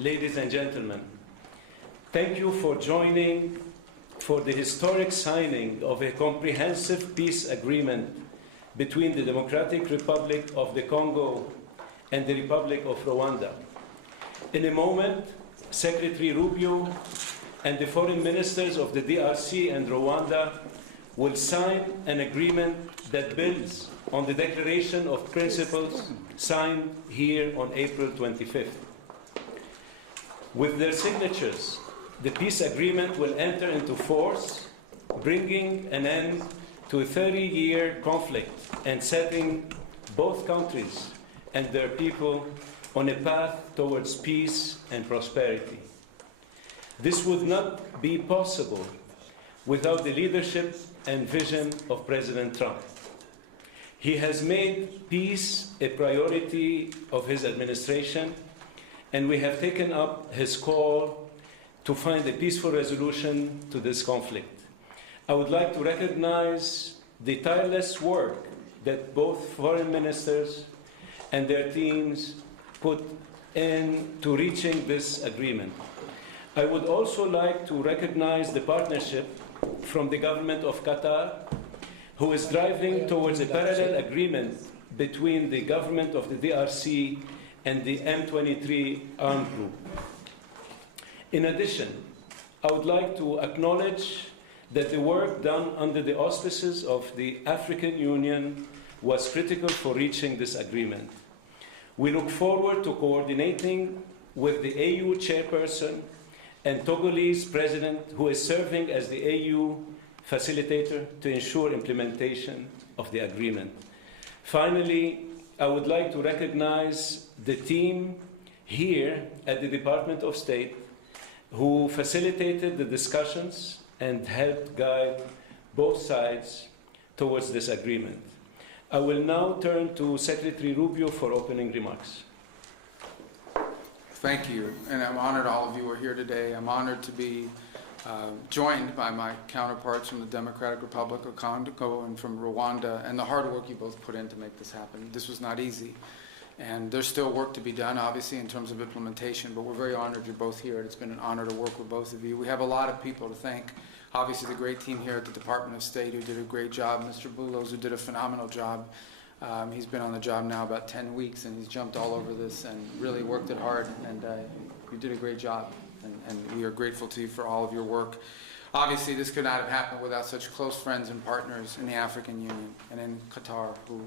ladies and gentlemen, thank you for joining for the historic signing of a comprehensive peace agreement between the Democratic Republic of the Congo and the Republic of Rwanda. In a moment, Secretary Rubio and the foreign ministers of the DRC and Rwanda will sign an agreement that builds on the Declaration of Principles signed here on April 25th. With their signatures, the peace agreement will enter into force, bringing an end to a 30-year conflict and setting both countries and their people on a path towards peace and prosperity. This would not be possible without the leadership and vision of President Trump. He has made peace a priority of his administration, and we have taken up his call to find a peaceful resolution to this conflict. I would like to recognize the tireless work that both foreign ministers and their teams put into reaching this agreement. I would also like to recognize the partnership from the government of Qatar, who is driving towards a parallel agreement between the government of the DRC and the M23 armed group. In addition, I would like to acknowledge that the work done under the auspices of the African Union was critical for reaching this agreement. We look forward to coordinating with the AU chairperson and Togolese president, who is serving as the AU facilitator, to ensure implementation of the agreement. Finally, I would like to recognize the team here at the Department of State who facilitated the discussions and helped guide both sides towards this agreement. I will now turn to Secretary Rubio for opening remarks. Thank you, and I'm honored all of you are here today. I'm honored to be joined by my counterparts from the Democratic Republic of Congo and from Rwanda, and the hard work you both put in to make this happen. This was not easy, and there's still work to be done, obviously, in terms of implementation, but we're very honored you're both here. It's been an honor to work with both of you. We have a lot of people to thank. Obviously, the great team here at the Department of State who did a great job, Mr. Bulos, who did a phenomenal job. He's been on the job now about 10 weeks, and he's jumped all over this and really worked it hard, and you did a great job, and we are grateful to you for all of your work. Obviously, this could not have happened without such close friends and partners in the African Union and in Qatar, who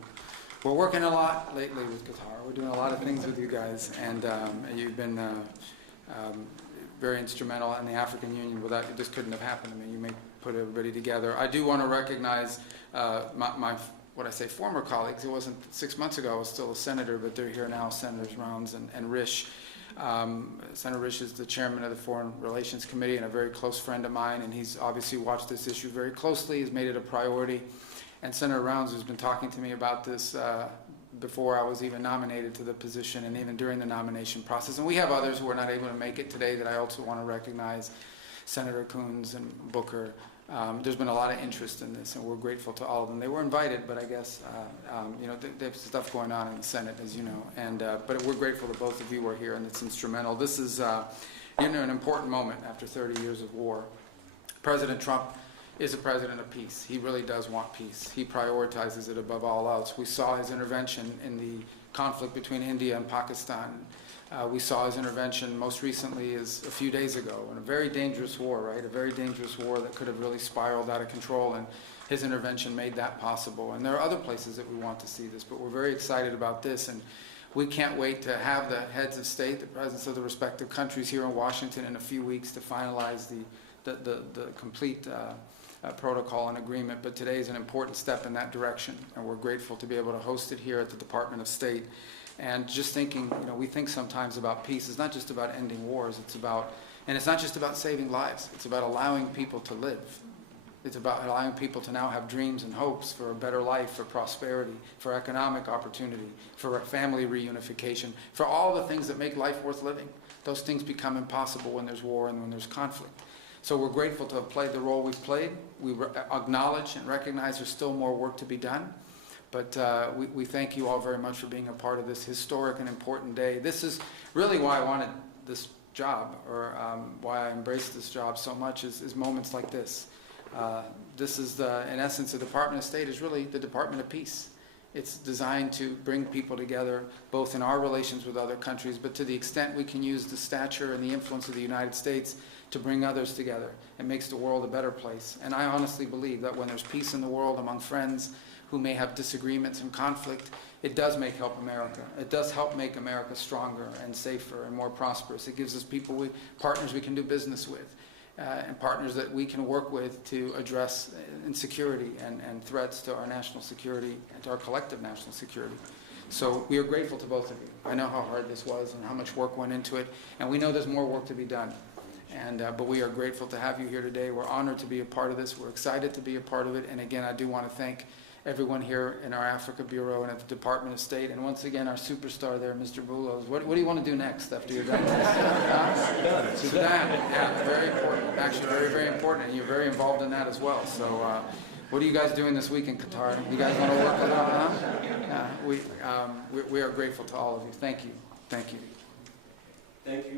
we're working a lot lately with Qatar. We're doing a lot of things with you guys, and you've been very instrumental in the African Union. Without you, this couldn't have happened. I mean, you may put everybody together. I do want to recognize my what I say, former colleagues. It wasn't 6 months ago, I was still a senator, but they're here now, Senators Rounds and Risch. Senator Risch is the chairman of the Foreign Relations Committee and a very close friend of mine, and he's obviously watched this issue very closely. He's made it a priority. And Senator Rounds has been talking to me about this before I was even nominated to the position and even during the nomination process. And we have others who are not able to make it today that I also want to recognize, Senator Coons and Booker. There's been a lot of interest in this, and we're grateful to all of them. They were invited, but I guess you know, there's stuff going on in the Senate, as you know. And but we're grateful that both of you are here, and it's instrumental. This is you know, an important moment after 30 years of war. President Trump is a president of peace. He really does want peace. He prioritizes it above all else. We saw his intervention in the conflict between India and Pakistan. We saw his intervention most recently as a few days ago in a very dangerous war, right? A very dangerous war that could have really spiraled out of control, and his intervention made that possible. And there are other places that we want to see this, but we're very excited about this, and we can't wait to have the heads of state, the presidents of the respective countries here in Washington in a few weeks to finalize the complete protocol and agreement. But today is an important step in that direction, and we're grateful to be able to host it here at the Department of State. And just thinking, you know, we think sometimes about peace. It's not just about ending wars. It's about, and it's not just about saving lives. It's about allowing people to live. It's about allowing people to now have dreams and hopes for a better life, for prosperity, for economic opportunity, for family reunification, for all the things that make life worth living. Those things become impossible when there's war and when there's conflict. So we're grateful to have played the role we've played. We acknowledge and recognize there's still more work to be done. But we thank you all very much for being a part of this historic and important day. This is really why I wanted this job, or why I embrace this job so much, is moments like this. This is, in essence, the Department of State is really the Department of Peace. It's designed to bring people together, both in our relations with other countries, but to the extent we can use the stature and the influence of the United States to bring others together. It makes the world a better place. And I honestly believe that when there's peace in the world among friends who may have disagreements and conflict, it does help America. It does help make America stronger and safer and more prosperous. It gives us partners we can do business with, and partners that we can work with to address insecurity and threats to our national security and to our collective national security. So we are grateful to both of you. I know how hard this was and how much work went into it, and we know there's more work to be done. But we are grateful to have you here today. We're honored to be a part of this. We're excited to be a part of it. And again, I do want to thank everyone here in our Africa Bureau and at the Department of State. And once again, our superstar there, Mr. Bulos. What do you want to do next after you're done this? Sudan. Yeah, very important. Actually, very, very important. And you're very involved in that as well. So what are you guys doing this week in Qatar? You guys want to work with them, huh? We are grateful to all of you. Thank you. Thank you. Thank you.